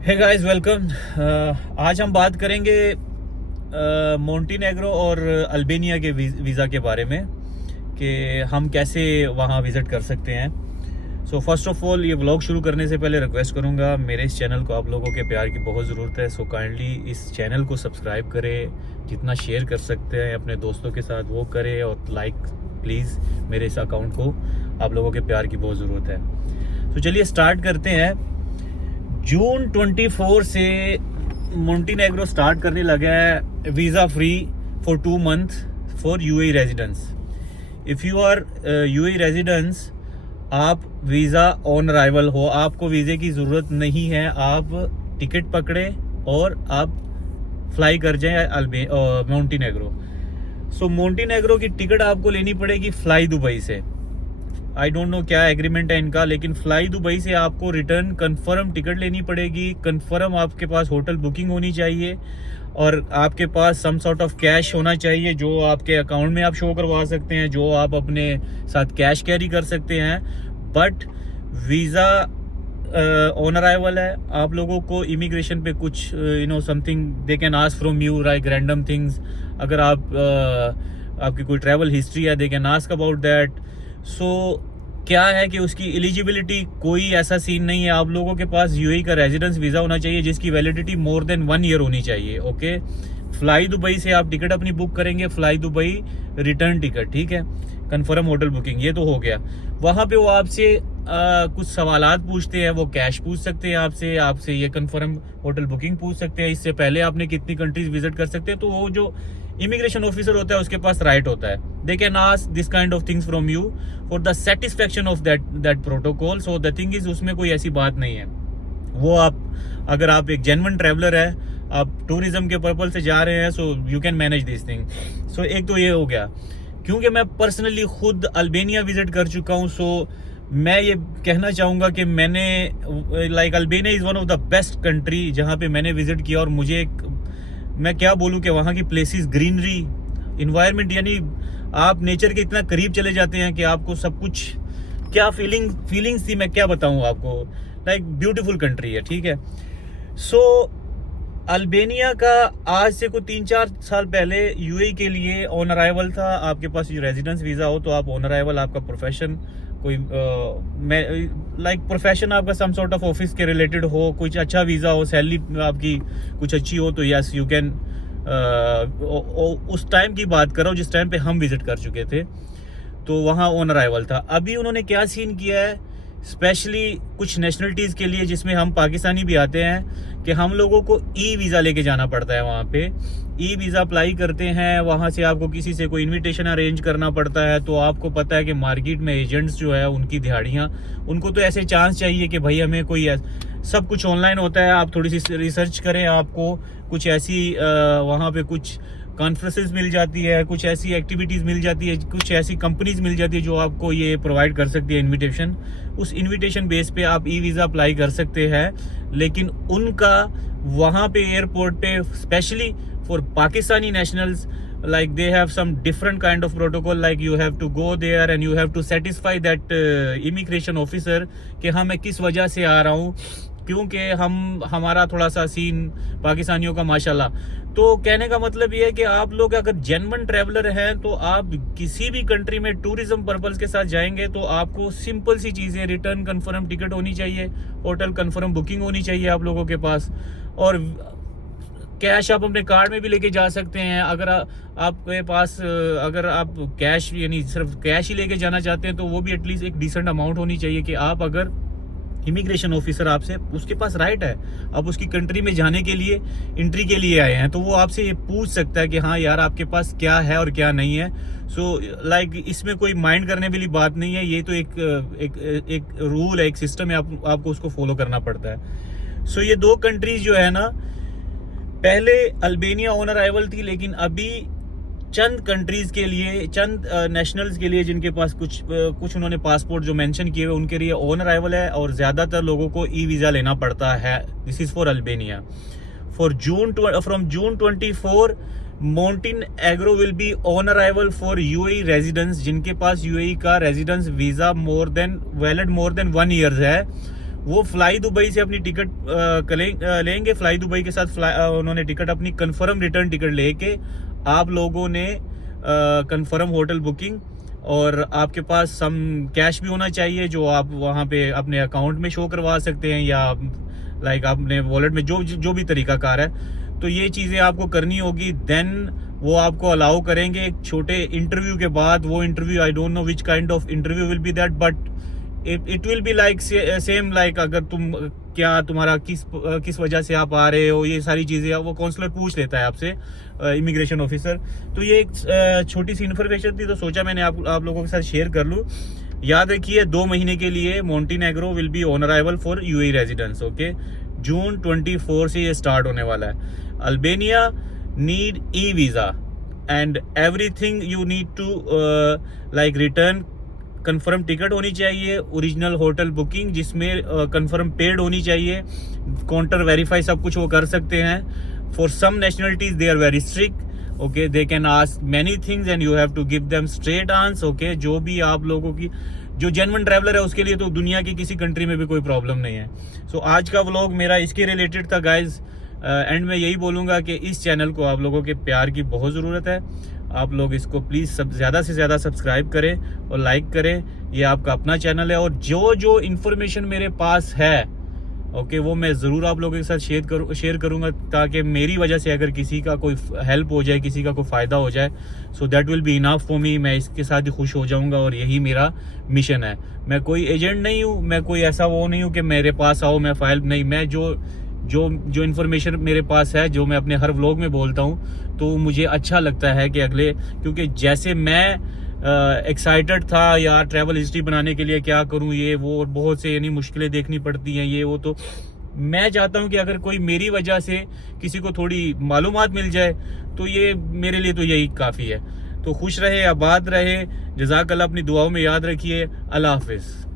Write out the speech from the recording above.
Hey guys welcome. आज हम बात करेंगे मोंटेनेग्रो और अल्बानिया के वीज़ा के बारे में कि हम कैसे वहाँ विज़िट कर सकते हैं। सो फर्स्ट ऑफ ऑल ये व्लॉग शुरू करने से पहले रिक्वेस्ट करूँगा, मेरे इस चैनल को आप लोगों के प्यार की बहुत ज़रूरत है। सो काइंडली इस चैनल को सब्सक्राइब करें, जितना शेयर कर सकते हैं अपने दोस्तों के साथ वो करें, और लाइक प्लीज़ मेरे इस अकाउंट को, आप लोगों के प्यार की बहुत ज़रूरत है। तो चलिए स्टार्ट करते हैं। जून 24 से मोंटेनेग्रो स्टार्ट करने लगा है visa free for 2 month for UAE residence. If you are UAE residence, आप वीज़ा ऑन अराइवल हो, आपको वीज़े की ज़रूरत नहीं है। आप टिकट पकड़े और आप फ्लाई कर जाएं मोंटेनेग्रो। सो मोंटेनेग्रो की टिकट आपको लेनी पड़ेगी फ्लाई दुबई से। आई डोंट नो क्या एग्रीमेंट है इनका, लेकिन फ्लाई दुबई से आपको रिटर्न कंफर्म टिकट लेनी पड़ेगी। कंफर्म आपके पास होटल बुकिंग होनी चाहिए और आपके पास सम सॉर्ट ऑफ कैश होना चाहिए जो आपके अकाउंट में आप शो करवा सकते हैं, जो आप अपने साथ कैश कैरी कर सकते हैं। बट वीज़ा ऑन अराइवल है। आप लोगों को इमिग्रेशन पे कुछ something they can ask from you, like random things. अगर आपकी कोई ट्रैवल हिस्ट्री है, they can ask about that. So क्या है कि उसकी एलिजिबिलिटी कोई ऐसा सीन नहीं है। आप लोगों के पास यूएई का रेजिडेंस वीज़ा होना चाहिए जिसकी वैलिडिटी मोर देन 1 ईयर होनी चाहिए। ओके, फ्लाई दुबई से आप टिकट अपनी बुक करेंगे, फ्लाई दुबई रिटर्न टिकट, ठीक है, कंफर्म होटल बुकिंग, ये तो हो गया। वहाँ पे वो आपसे कुछ सवालात पूछते हैं, वो कैश पूछ सकते हैं आपसे ये कंफर्म होटल बुकिंग पूछ सकते हैं, इससे पहले आपने कितनी कंट्रीज विजिट कर सकते हैं। तो वो जो इमिग्रेशन ऑफिसर होता है उसके पास राइट होता है, they can ask this kind of things from you for the satisfaction of that protocol. So the thing is, उसमें कोई ऐसी बात नहीं है। वो अगर आप एक जेन्युइन ट्रैवलर है, आप टूरिज्म के पर्पज से जा रहे हैं, so you can manage this thing. So एक तो ये हो गया। क्योंकि मैं पर्सनली खुद अल्बानिया विजिट कर चुका हूँ, सो मैं ये कहना चाहूँगा कि मैंने Albania is one of the best country जहाँ पे मैंने विजिट किया। और मुझे मैं क्या बोलूँ कि वहाँ की प्लेसेस, ग्रीनरी, इन्वायरमेंट, यानी आप नेचर के इतना करीब चले जाते हैं कि आपको सब कुछ, क्या फीलिंग्स थी मैं क्या बताऊँ आपको। ब्यूटीफुल कंट्री है, ठीक है। सो अल्बानिया का आज से कोई 3-4 साल पहले यूएई के लिए ऑन अराइवल था। आपके पास जो रेजिडेंस वीज़ा हो तो आप ऑन अराइवल, आपका प्रोफेशन कोई प्रोफेशन आपका सम सॉर्ट ऑफ ऑफिस के रिलेटेड हो, कुछ अच्छा वीज़ा हो, सैलरी आपकी कुछ अच्छी हो, तो यस यू कैन। उस टाइम की बात कर रहा हूँ जिस टाइम पे हम विजिट कर चुके थे, तो वहाँ ऑन अराइवल था। अभी उन्होंने क्या सीन किया है, स्पेशली कुछ नेशनलिटीज़ के लिए जिसमें हम पाकिस्तानी भी आते हैं, कि हम लोगों को ई वीज़ा लेके जाना पड़ता है। वहाँ पे ई वीज़ा अप्लाई करते हैं, वहाँ से आपको किसी से कोई इनविटेशन अरेंज करना पड़ता है। तो आपको पता है कि मार्केट में एजेंट्स जो है उनकी दिहाड़ियाँ, उनको तो ऐसे चांस चाहिए कि भाई हमें कोई, सब कुछ ऑनलाइन होता है, आप थोड़ी सी रिसर्च करें, आपको कुछ ऐसी वहाँ पे कुछ कॉन्फ्रेंसेस मिल जाती है, कुछ ऐसी एक्टिविटीज़ मिल जाती है, कुछ ऐसी कंपनीज मिल जाती है जो आपको ये प्रोवाइड कर सकती है इनविटेशन। उस इनविटेशन बेस पे आप ई वीज़ा अप्लाई कर सकते हैं। लेकिन उनका वहाँ पे एयरपोर्ट पे specially for Pakistani nationals, like they have some different kind of protocol, like you have to go there and you have to satisfy that immigration officer कि हाँ मैं किस वजह से आ रहा हूँ, क्योंकि हमारा थोड़ा सा सीन पाकिस्तानियों का माशाल्लाह। तो कहने का मतलब ये है कि आप लोग अगर जेन्युइन ट्रैवलर हैं तो आप किसी भी कंट्री में टूरिज्म पर्पस के साथ जाएंगे तो आपको सिंपल सी चीज़ें, रिटर्न कंफर्म टिकट होनी चाहिए, होटल कंफर्म बुकिंग होनी चाहिए आप लोगों के पास, और कैश आप अपने कार्ड में भी लेके जा सकते हैं। अगर आपके पास अगर आप कैश, यानी सिर्फ कैश ही लेके जाना चाहते हैं, तो वो भी एटलीस्ट एक डिसेंट अमाउंट होनी चाहिए कि आप, अगर इमिग्रेशन ऑफिसर आपसे, उसके पास राइट है, आप उसकी कंट्री में जाने के लिए, एंट्री के लिए आए हैं, तो वो आपसे ये पूछ सकता है कि हाँ यार आपके पास क्या है और क्या नहीं है। सो इसमें कोई माइंड करने वाली बात नहीं है, ये तो एक रूल है, एक सिस्टम है, आपको उसको फॉलो करना पड़ता है। सो ये 2 कंट्रीज जो है ना, पहले अल्बानिया ऑन अराइवल थी, लेकिन अभी चंद कंट्रीज के लिए, चंद नेशनल्स के लिए जिनके पास कुछ उन्होंने पासपोर्ट जो मेंशन किए हुए, उनके लिए ऑन अराइवल है, और ज़्यादातर लोगों को ई वीज़ा लेना पड़ता है। This is for Albania. From June 24 Montenegro will be on arrival for UAE residents जिनके पास यूएई का residence visa valid more than 1 year है। वो फ्लाई दुबई से अपनी टिकट लेंगे। फ्लाई दुबई के साथ उन्होंने टिकट अपनी कंफर्म रिटर्न टिकट लेके आप लोगों ने कंफर्म होटल बुकिंग, और आपके पास सम कैश भी होना चाहिए जो आप वहाँ पे अपने अकाउंट में शो करवा सकते हैं, या लाइक आपने वॉलेट में जो भी तरीकाकार है। तो ये चीज़ें आपको करनी होगी, देन वो आपको अलाउ करेंगे एक छोटे इंटरव्यू के बाद। वो interview I don't know which kind of interview will be that, but it will be like same like अगर क्या तुम्हारा किस वजह से आप आ रहे हो, ये सारी चीज़ें वो काउंसलर पूछ लेता है आपसे, इमिग्रेशन ऑफिसर। तो ये एक छोटी सी इन्फॉर्मेशन थी, तो सोचा मैंने आप लोगों के साथ शेयर कर लूँ। याद रखिए 2 महीने के लिए Montenegro will be on arrival for UAE residents. Okay, जून 24 से ये स्टार्ट होने वाला है। Albania need e visa and everything you need to like return confirm ticket होनी चाहिए, ओरिजिनल होटल बुकिंग जिसमें कंफर्म पेड होनी चाहिए, काउंटर वेरीफाई सब कुछ वो कर सकते हैं। For some nationalities they are very strict, okay, they can ask many things and you have to give them straight answer. Okay, जो भी आप लोगों की जो जेन्युइन ट्रैवलर है उसके लिए तो दुनिया की किसी कंट्री में भी कोई प्रॉब्लम नहीं है। सो आज का व्लॉग मेरा इसके रिलेटेड था गाइज। एंड मैं यही बोलूँगा कि इस चैनल को आप लोगों के प्यार की बहुत ज़रूरत है। आप लोग इसको प्लीज़ ज़्यादा से ज़्यादा सब्सक्राइब करें और लाइक करें। ये आपका अपना चैनल है, और जो इन्फॉर्मेशन मेरे पास है ओके वो मैं ज़रूर आप लोगों के साथ शेयर करूँगा, ताकि मेरी वजह से अगर किसी का कोई हेल्प हो जाए, किसी का कोई फ़ायदा हो जाए, so that will be enough for me. मैं इसके साथ ही खुश हो जाऊँगा, और यही मेरा मिशन है। मैं कोई एजेंट नहीं हूँ, मैं कोई ऐसा वो नहीं हूँ कि मेरे पास आओ मैं फाइल नहीं, मैं जो इन्फॉर्मेशन मेरे पास है, जो मैं अपने हर व्लॉग में बोलता हूँ, तो मुझे अच्छा लगता है कि क्योंकि जैसे मैं एक्साइटेड था यार ट्रैवल हिस्ट्री बनाने के लिए, क्या करूँ ये वो, और बहुत से यानी मुश्किलें देखनी पड़ती हैं ये वो, तो मैं चाहता हूँ कि अगर कोई मेरी वजह से किसी को थोड़ी मालूमात मिल जाए तो ये मेरे लिए तो यही काफ़ी है। तो खुश रहे, आबाद रहे, जज़ाकल्लाह, अपनी दुआओं में याद रखिए। अल्लाह हाफिज़।